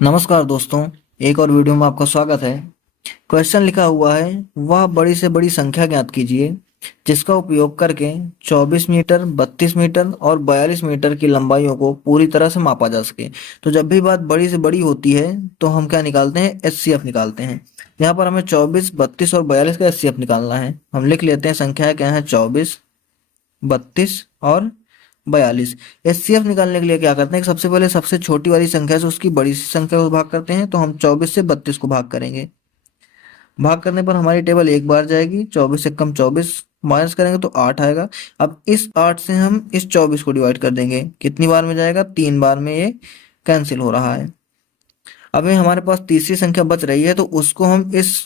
नमस्कार दोस्तों, एक और वीडियो में आपका स्वागत है। क्वेश्चन लिखा हुआ है, वह बड़ी से बड़ी संख्या ज्ञात कीजिए जिसका उपयोग करके 24 मीटर, 32 मीटर और 42 मीटर की लंबाइयों को पूरी तरह से मापा जा सके। तो जब भी बात बड़ी से बड़ी होती है तो हम क्या निकालते हैं, एचसीएफ निकालते हैं। यहाँ पर हमें 24, 32 और 42 का एचसीएफ निकालना है। हम लिख लेते हैं, संख्या क्या है, 24, 32 और 42। एचसीएफ निकालने के लिए क्या करते हैं कि सबसे पहले सबसे छोटी वाली संख्या से उसकी बड़ी सी संख्या को भाग करते हैं। तो हम 24 से 32 को भाग करेंगे। भाग करने पर हमारी टेबल एक बार जाएगी, 24 से कम 24 माइनस करेंगे तो 8 आएगा। अब इस 8 से हम इस 24 को डिवाइड कर देंगे। कितनी बार में जाएगा, 3 बार में ये कैंसिल हो रहा है। अब हमारे पास तीसरी संख्या बच रही है, तो उसको हम इस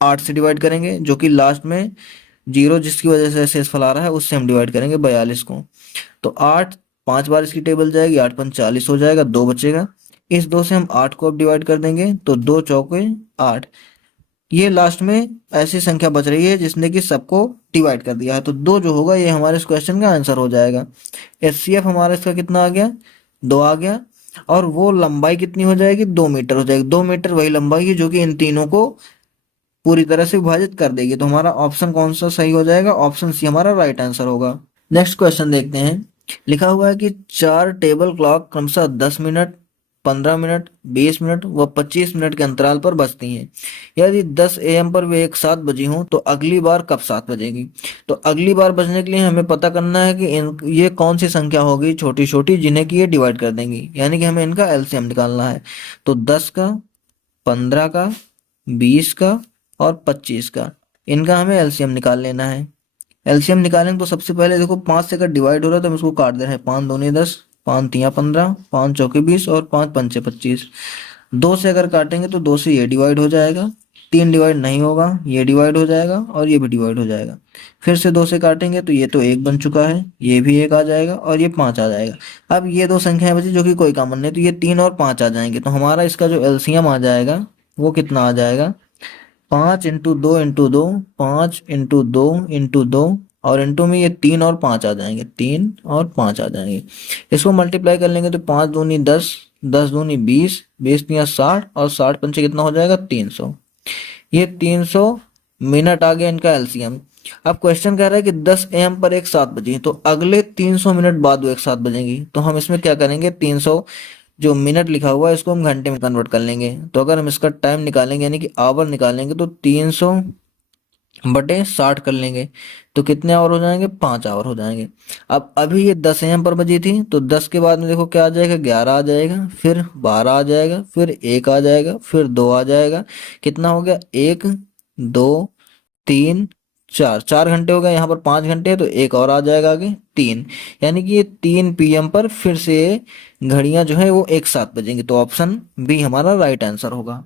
8 से डिवाइड करेंगे, जो कि लास्ट में जीरो जिसकी वजह से शेषफल आ रहा है उससे हम डिवाइड करेंगे 42 को। तो 8 5 बार इसकी टेबल जाएगी, 8 पंच 40 हो जाएगा, 2 बचेगा। इस 2 से हम 8 को अब डिवाइड कर देंगे, तो 2 चौके 8। ये लास्ट में ऐसी संख्या बच रही है जिसने कि सबको डिवाइड कर दिया है, तो 2 जो होगा ये हमारे इस क्वेश्चन का आंसर हो जाएगा। एचसीएफ हमारा इसका कितना आ गया, 2 आ गया। और वो लंबाई कितनी हो जाएगी, 2 मीटर हो जाएगी। 2 मीटर वही लंबाई है जो कि इन तीनों को पूरी तरह से विभाजित कर देगी। तो हमारा ऑप्शन कौन सा सही हो जाएगा, ऑप्शन सी हमारा राइट आंसर होगा। नेक्स्ट क्वेश्चन देखते हैं। लिखा हुआ है कि 4 टेबल क्लॉक क्रमशः 10 मिनट, 15 मिनट, 20 मिनट व 25 मिनट के अंतराल पर बजती हैं। यदि 10 AM पर वे एक साथ बजी हों तो अगली बार कब साथ बजेगी। तो अगली बार बजने के लिए हमें पता करना है कि ये कौन सी संख्या होगी छोटी छोटी जिन्हें कि ये डिवाइड कर देंगी, यानी कि हमें इनका एलसीएम निकालना है। तो 10 का, 15 का, 20 का और 25 का, इनका हमें एलसीएम निकाल लेना है। एलसीएम निकालेंगे तो सबसे पहले देखो, 5 से अगर डिवाइड हो रहा है तो हम इसको काट दे रहे हैं। 5 दूनी 10, 5 तिया 15, 5 चौके 20 और 5 पंचे 25। 2 से अगर काटेंगे तो 2 से ये डिवाइड हो जाएगा, 3 डिवाइड नहीं होगा, ये डिवाइड हो जाएगा और ये भी डिवाइड हो जाएगा। फिर से 2 से काटेंगे तो ये तो 1 बन चुका है, ये भी 1 आ जाएगा और ये 5 आ जाएगा। अब ये 2 संख्याएं बची जो कि कोई कॉमन नहीं, तो ये 3 और 5 आ जाएंगे। तो हमारा इसका जो एलसीएम आ जाएगा वो कितना आ जाएगा, 5 इंटू 2 इंटू 2, 5 इंटू 2 इंटू 2 और इंटू में ये 3 और 5 आ जाएंगे, 3 और 5 आ जाएंगे। इसको मल्टीप्लाई कर लेंगे तो 5 दूनी 10, 10 दूनी 20, 20 तिया 60 और 60 पंचे कितना हो जाएगा, 300। ये 300 मिनट आ गया इनका एलसीएम। अब क्वेश्चन कह रहा है कि 10 AM पर एक साथ बजी, तो अगले 300 मिनट बाद वो एक साथ बजेंगी। तो हम इसमें क्या करेंगे, 300 जो मिनट लिखा हुआ है इसको हम घंटे में कन्वर्ट कर लेंगे। तो अगर हम इसका टाइम निकालेंगे यानी कि आवर निकालेंगे तो 300 बटे 60 कर लेंगे, तो कितने आवर हो जाएंगे, 5 आवर हो जाएंगे। अब अभी ये 10 AM पर बजी थी, तो 10 के बाद में देखो क्या आ जाएगा, 11 आ जाएगा, फिर 12 आ जाएगा, फिर 1 आ जाएगा, फिर 2 आ जाएगा। कितना हो गया, 1, 2, 3, 4, 4 घंटे हो गए। यहाँ पर 5 घंटे है तो एक और आ जाएगा आगे, 3। यानी कि ये 3 PM पर फिर से घड़ियां जो है वो एक साथ बजेंगी। तो ऑप्शन बी हमारा राइट आंसर होगा।